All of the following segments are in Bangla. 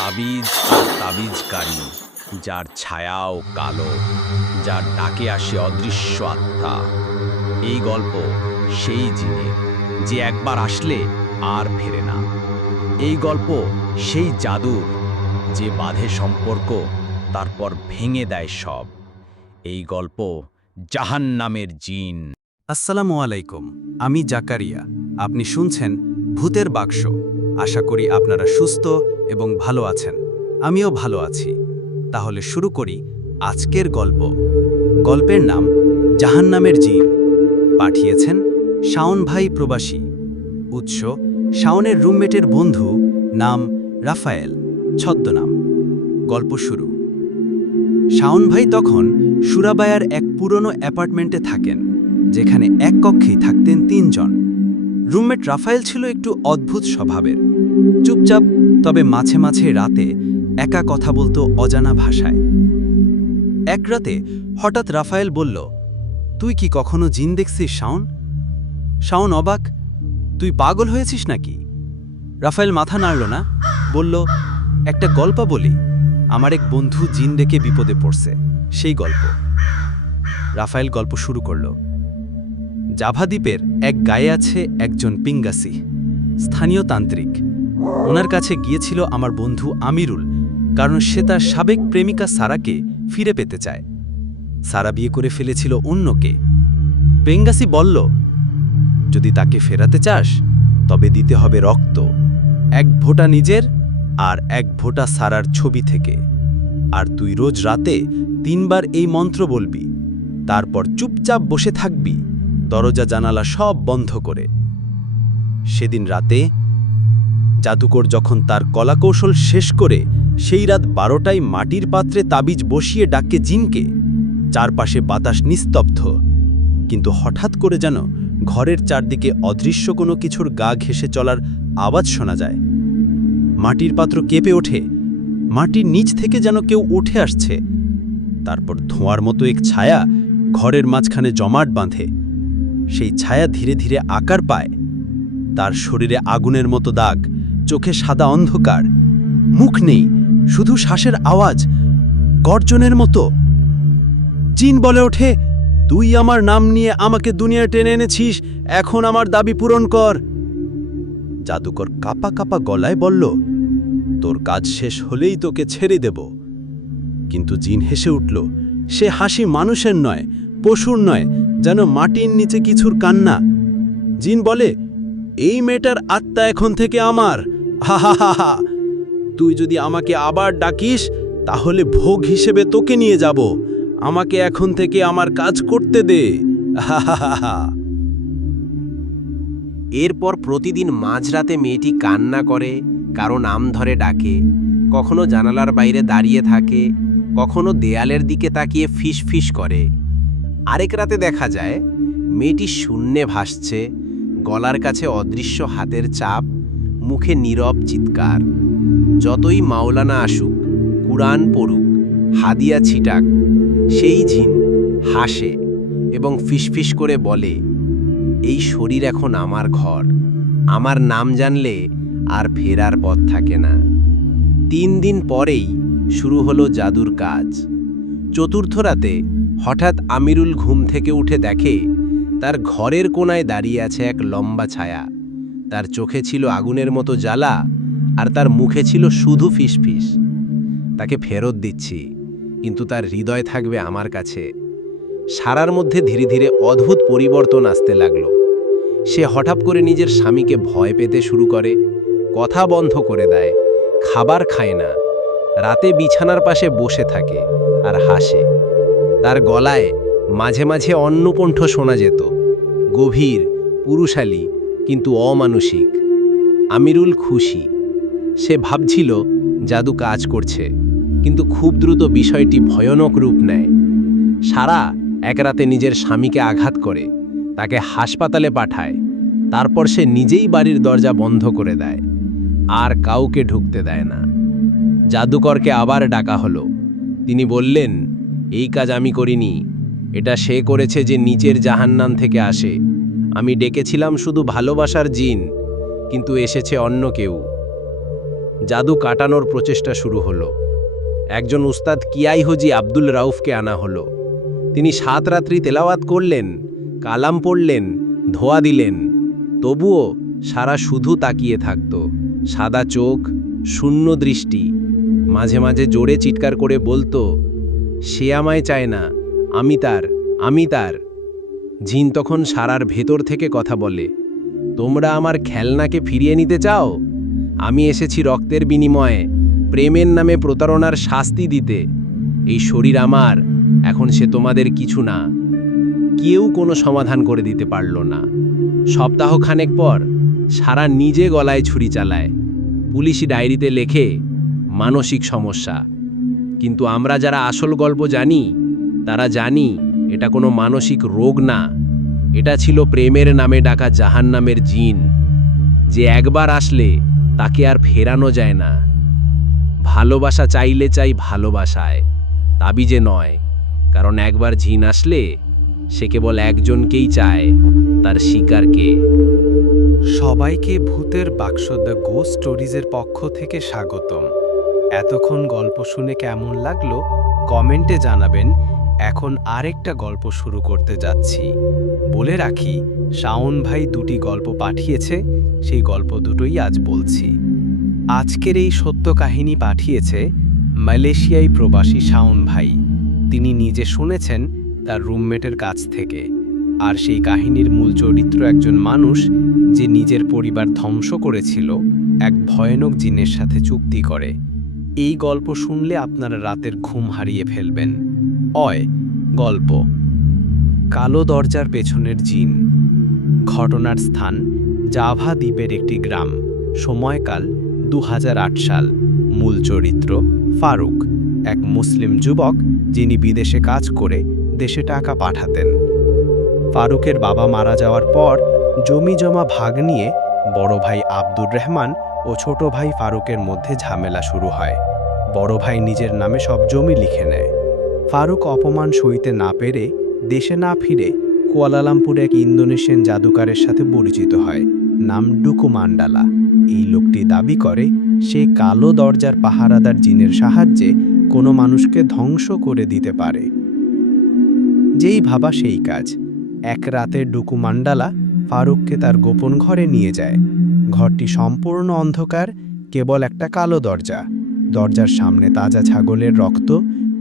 তাবিজ আর তাবিজকারী, যার ছায়াও কালো, যার ডাকে আসে অদৃশ্য আত্মা। এই গল্প সেই জিনের, যে একবার আসলে আর ফেরে না। এই গল্প সেই জাদুর, যে বাঁধে সম্পর্ক, তারপর ভেঙে দেয় সব। এই গল্প জাহান্নামের জিন। আসসালামু আলাইকুম, আমি জাকারিয়া। আপনি শুনছেন ভূতের বাক্স। আশা করি আপনারা সুস্থ এবং ভালো আছেন। আমিও ভালো আছি। তাহলে শুরু করি আজকের গল্প। গল্পের নাম জাহান্নামের জিন। পাঠিয়েছেন শাওন ভাই প্রবাসী। উৎস শাওনের রুমমেটের বন্ধু, নাম রাফায়েল, ছদ্মনাম। গল্প শুরু। শাওন ভাই তখন সুরাবায়ার এক পুরনো অ্যাপার্টমেন্টে থাকেন, যেখানে এক কক্ষেই থাকতেন 3 জন। রুমমেট রাফায়েল ছিল একটু অদ্ভুত স্বভাবের, চুপচাপ, তবে মাঝে মাঝে রাতে একা কথা বলতো অজানা ভাষায়। এক রাতে হঠাৎ রাফায়েল বলল, তুই কি কখনো জিন দেখছিস শাওন? শাওন অবাক, তুই পাগল হয়েছিস নাকি? রাফায়েল মাথা নাড়ল না, বলল, একটা গল্প বলি। আমার এক বন্ধু জিন দেখে বিপদে পড়ছে, সেই গল্প। রাফায়েল গল্প শুরু করল। জাভা দ্বীপের এক গায়ে আছে একজন পিঙ্গাসি, স্থানীয় তান্ত্রিক। ওনার কাছে গিয়েছিল আমার বন্ধু আমিরুল, কারণ সে তার সাবেক প্রেমিকা সারাকে ফিরে পেতে চায়। সারা বিয়ে করে ফেলেছিল অন্যকে। পেঙ্গাসি বলল, যদি তাকে ফেরাতে চাস তবে দিতে হবে রক্ত, 1 ফোঁটা নিজের আর 1 ফোঁটা সারার ছবি থেকে। আর তুই রোজ রাতে 3 বার এই মন্ত্র বলবি, তারপর চুপচাপ বসে থাকবি, দরজা জানালা সব বন্ধ করে। সেদিন রাতে জাদুকর যখন তার কলাকৌশল শেষ করে সেই রাত 12টায় মাটির পাত্রে তাবিজ বসিয়ে ডাকে জিনকে। চারপাশে বাতাস নিস্তব্ধ, কিন্তু হঠাৎ করে যেন ঘরের চারদিকে অদৃশ্য কোনো কিছুর গা ঘেঁষে চলার আওয়াজ শোনা যায়। মাটির পাত্র কেঁপে ওঠে, মাটির নিচ থেকে যেন কেউ উঠে আসছে। তারপর ধোঁয়ার মতো এক ছায়া ঘরের মাঝখানে জমাট বাঁধে। সেই ছায়া ধীরে ধীরে আকার পায়। তার শরীরে আগুনের মতো দাগ, চোখে সাদা অন্ধকার, মুখ নেই, শুধু শ্বাসের আওয়াজ, গর্জনের মতো। জিন বলে ওঠে, তুই আমার নাম নিয়ে আমাকে দুনিয়ায় টেনে এনেছিস, এখন আমার দাবি পূরণ কর। জাদুকর কাপা কাপা গলায় বলল, তোর কাজ শেষ হলেই তোকে ছেড়ে দেব। কিন্তু জিন হেসে উঠল। সে হাসি মানুষের নয়, পশুর নয়, যেন মাটির নিচে কিছুর কান্না। জিন বলে, এই মেয়েটার আত্মা এখন থেকে আমার। হা হা হা হা, তুই যদি আমাকে আবার ডাকিস তাহলে ভোগ হিসেবে তোকে নিয়ে যাব। আমাকে এখন থেকে আমার কাজ করতে দে। হা হা হা হা। এরপর প্রতিদিন মাঝরাতে মেয়েটি কান্না করে, কারো নাম ধরে ডাকে, কখনো জানালার বাইরে দাঁড়িয়ে থাকে, কখনো দেয়ালের দিকে তাকিয়ে ফিস ফিস করে। আরেক রাতে দেখা যায় মেয়েটি শূন্যে ভাসছে, গলার কাছে অদৃশ্য হাতের চাপ, মুখে নীরব চিৎকার। যতই মাওলানা আসুক, কুরআন পড়ুক, হাদিয়া ছিটাক, সেই জিন হাসে এবং ফিসফিস করে বলে, এই শরীর এখন আমার ঘর, আমার নাম জানলে আর ফেরার পথ থাকে না। 3 দিন পরেই শুরু হলো জাদুর কাজ। চতুর্থ রাতে হঠাৎ আমিরুল ঘুম থেকে উঠে দেখে তার ঘরের কোণায় দাঁড়িয়ে আছে এক লম্বা ছায়া। তার চোখে ছিল আগুনের মতো জ্বালা, আর তার মুখে ছিল শুধু ফিসফিস। তাকে ফেরত দিচ্ছি, কিন্তু তার হৃদয় থাকবে আমার কাছে। সারার মধ্যে ধীরে ধীরে অদ্ভুত পরিবর্তন আসতে লাগলো। সে হঠাৎ করে নিজের স্বামীকে ভয় পেতে শুরু করে, কথা বন্ধ করে দেয়, খাবার খায় না, রাতে বিছানার পাশে বসে থাকে আর হাসে। তার গলায় মাঝে মাঝে অন্নকণ্ঠ শোনা যেত, গভীর, পুরুষালী, কিন্তু অমানুষিক। আমিরুল খুশি। সে ভাবছিল জাদু কাজ করছে, কিন্তু খুব দ্রুত বিষয়টি ভয়ানক রূপ নেয়। সারা এক রাতে নিজের স্বামীকে আঘাত করে, তাকে হাসপাতালে পাঠায়। তারপর সে নিজেই বাড়ির দরজা বন্ধ করে দেয়, আর কাউকে ঢুকতে দেয় না। জাদুকরকে আবার ডাকা হলো। তিনি বললেন, এই কাজ আমি করিনি, এটা সে করেছে যে নিচের জাহান্নাম থেকে আসে। আমি ডেকেছিলাম শুধু ভালোবাসার জিন, কিন্তু এসেছে অন্য কেউ। জাদু কাটানোর প্রচেষ্টা শুরু হলো। একজন উস্তাদ কিয়াই হজি আব্দুল রাউফকে আনা হলো। তিনি 7 রাত্রি তেলাওয়াত করলেন, কালাম পড়লেন, ধোয়া দিলেন। তবুও সারা শুধু তাকিয়ে থাকত, সাদা চোখ, শূন্য দৃষ্টি। মাঝে মাঝে জোরে চিৎকার করে বলতো, সে আমায় চায় না, আমি তার। জিন তখন সারার ভেতর থেকে কথা বলে, তোমরা আমার খেলনাকে ফিরিয়ে নিতে চাও? আমি এসেছি রক্তের বিনিময়ে, প্রেমের নামে প্রতারণার শাস্তি দিতে। এই শরীর আমার, এখন সে তোমাদের কিছু না। কেউ কোনো সমাধান করে দিতে পারল না। সপ্তাহখানেক পর সারা নিজে গলায় ছুরি চালায়। পুলিশি ডায়েরিতে লেখে, মানসিক সমস্যা। কিন্তু আমরা যারা আসল গল্প জানি, তারা জানি এটা কোনো মানসিক রোগ না। এটা ছিল প্রেমের নামে ডাকা জাহান্নামের জিন, যে একবার আসলে তাকে আর ফেরানো যায় না। ভালোবাসা চাইলে চাই ভালোবাসায়, তাবিজে নয়। কারণ একবার জিন আসলে সে কেবল একজনকেই চায়, তার শিকারকে। সবাইকে ভূতের বাক্স দ্য গোস্ট স্টোরিজের পক্ষ থেকে স্বাগতম। এতক্ষণ গল্প শুনে কেমন লাগলো কমেন্টে জানাবেন। এখন আরেকটা গল্প শুরু করতে যাচ্ছি। বলে রাখি, শাওন ভাই 2টি গল্প পাঠিয়েছে, সেই গল্প দুটোই আজ বলছি। আজকের এই সত্য কাহিনী পাঠিয়েছে মালয়েশিয়ায় প্রবাসী শাওন ভাই। তিনি নিজে শুনেছেন তার রুমমেটের কাছ থেকে। আর সেই কাহিনীর মূল চরিত্র একজন মানুষ যে নিজের পরিবার ধ্বংস করেছিল এক ভয়ানক জিনের সাথে চুক্তি করে। এই গল্প শুনলে আপনারা রাতের ঘুম হারিয়ে ফেলবেন। গল্প কালো দরজার পেছনের জিন। ঘটনার স্থান জাভা দ্বীপের একটি গ্রাম। সময়কাল 2008 সাল। মূল চরিত্র ফারুক, এক মুসলিম যুবক যিনি বিদেশে কাজ করে দেশে টাকা পাঠাতেন। ফারুকের বাবা মারা যাওয়ার পর জমি জমা ভাগ নিয়ে বড় ভাই আব্দুর রহমান ও ছোট ভাই ফারুকের মধ্যে ঝামেলা শুরু হয়। বড় ভাই নিজের নামে সব জমি লিখে নেয়। ফারুক অপমান সইতে না পেরে দেশে না ফিরে কুয়ালালামপুরে এক ইন্দোনেশিয়ান জাদুকারের সাথে পরিচিত হয়, নাম ডুকু মান্ডালা। এই লোকটি দাবি করে সে কালো দরজার পাহারাদার জিনের সাহায্যে কোনো মানুষকে ধ্বংস করে দিতে পারে। যেই ভাবা সেই কাজ। এক রাতে ডুকু মান্ডালা ফারুককে তার গোপন ঘরে নিয়ে যায়। ঘরটি সম্পূর্ণ অন্ধকার, কেবল একটা কালো দরজা। দরজার সামনে তাজা ছাগলের রক্ত,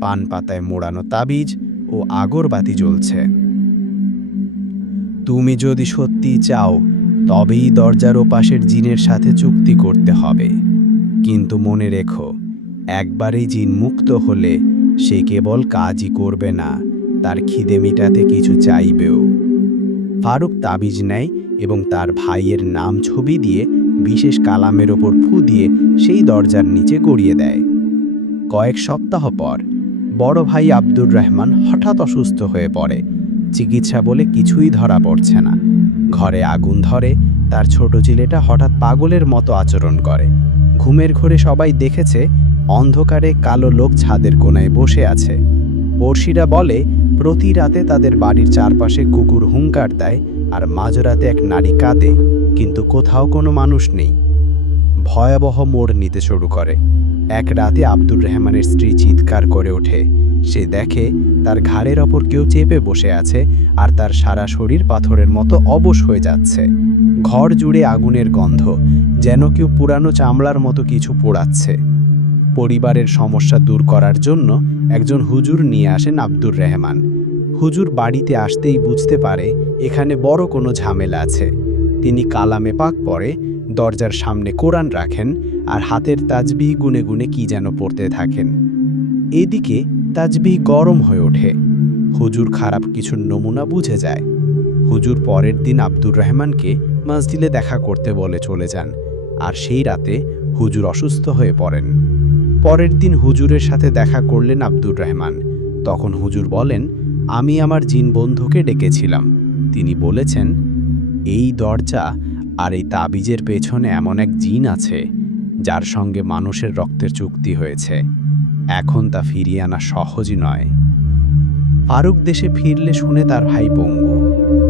পান পাতায় মোড়ানো তাবিজ ও আগরবাতি জ্বলছে। তুমি যদি সত্যি চাও তবেই দরজার ওপাশের জিনের সাথে চুক্তি করতে হবে। কিন্তু মনে রেখো, একবারই জিন মুক্ত হলে সে কেবল কাজই করবে না, তার খিদে মিটাতে কিছু চাইবেও। ফারুক তাবিজ নেয় এবং তার ভাইয়ের নাম ছবি দিয়ে বিশেষ কালামের ওপর ফু দিয়ে সেই দরজার নিচে গড়িয়ে দেয়। কয়েক সপ্তাহ পর বড় ভাই আব্দুর রহমান হঠাৎ অসুস্থ হয়ে পড়ে। চিকিৎসা বলে কিছুই ধরা পড়ছে না। ঘরে আগুন ধরে। তার ছোট ছেলেটা হঠাৎ পাগলের মতো আচরণ করে। ঘুমের ঘোরে সবাই দেখেছে অন্ধকারে কালো লোক ছাদের কোণায় বসে আছে। পড়শিরা বলে প্রতি রাতে তাদের বাড়ির চারপাশে কুকুর হুঙ্কার দেয় আর মাঝরাতে এক নারী কাঁদে, কিন্তু কোথাও কোনো মানুষ নেই। ভয়াবহ মোড় নিতে শুরু করে। এক রাতে আব্দুর রহমানের স্ত্রী চিৎকার করে ওঠে। সে দেখে তার ঘাড়ের ওপর কেউ চেপে বসে আছে আর তার সারা শরীর পাথরের মতো অবশ হয়ে যাচ্ছে। ঘর জুড়ে আগুনের গন্ধ, যেন কেউ পুরানো চামড়ার মতো কিছু পোড়াচ্ছে। পরিবারের সমস্যা দূর করার জন্য একজন হুজুর নিয়ে আসেন আব্দুর রহমান। হুজুর বাড়িতে আসতেই বুঝতে পারে এখানে বড় কোনো ঝামেলা আছে। তিনি কালামে পাক পড়ে, দরজার সামনে কোরআন রাখেন আর হাতের তাজবিহ গুনে গুনে কি যেন পড়তে থাকেন। এদিকে তাজবিহ গরম হয়ে ওঠে। হুজুর খারাপ কিছুর নমুনা বুঝে যায়। হুজুর পরের দিন আব্দুর রহমানকে মসজিদে দেখা করতে বলে চলে যান। আর সেই রাতে হুজুর অসুস্থ হয়ে পড়েন। পরের দিন হুজুরের সাথে দেখা করলেন আব্দুর রহমান। তখন হুজুর বলেন, আমি আমার জিন বন্ধুকে ডেকেছিলাম। তিনি বলেছেন, এই দরজা আর এই তাবিজের পেছনে এমন এক জিন আছে যার সঙ্গে মানুষের রক্তের চুক্তি হয়েছে। এখন তা ফিরিয়ে আনা সহজই নয়। ফারুক দেশে ফিরলে শুনে তার ভাই পঙ্গু,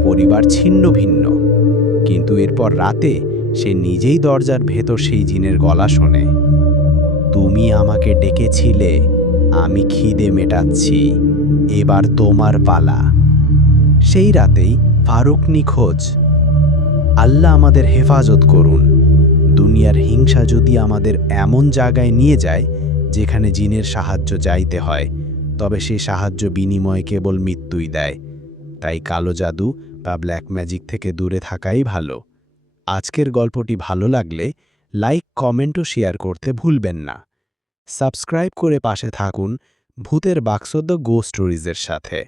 পরিবার ছিন্ন ভিন্ন। কিন্তু এরপর রাতে সে নিজেই দরজার ভেতর সেই জিনের গলা শোনে। তুমি আমাকে ডেকেছিলে, আমি খিদে মেটাচ্ছি, এবার তোমার পালা। সেই রাতেই ফারুক নিখোঁজ। আল্লাহ আমাদের হেফাজত করুন। দুনিয়ার হিংসা যদি আমাদের এমন জায়গায় নিয়ে যায় যেখানে জিনের সাহায্য চাইতে হয়, তবে সেই সাহায্য বিনিময়ে কেবল মৃত্যুই দেয়। তাই কালো জাদু বা ব্ল্যাক ম্যাজিক থেকে দূরে থাকাই ভালো। আজকের গল্পটি ভালো লাগলে লাইক, কমেন্ট ও শেয়ার করতে ভুলবেন না। সাবস্ক্রাইব করে পাশে থাকুন ভূতের বাক্স দ্য গোস্ট স্টোরিজের সাথে।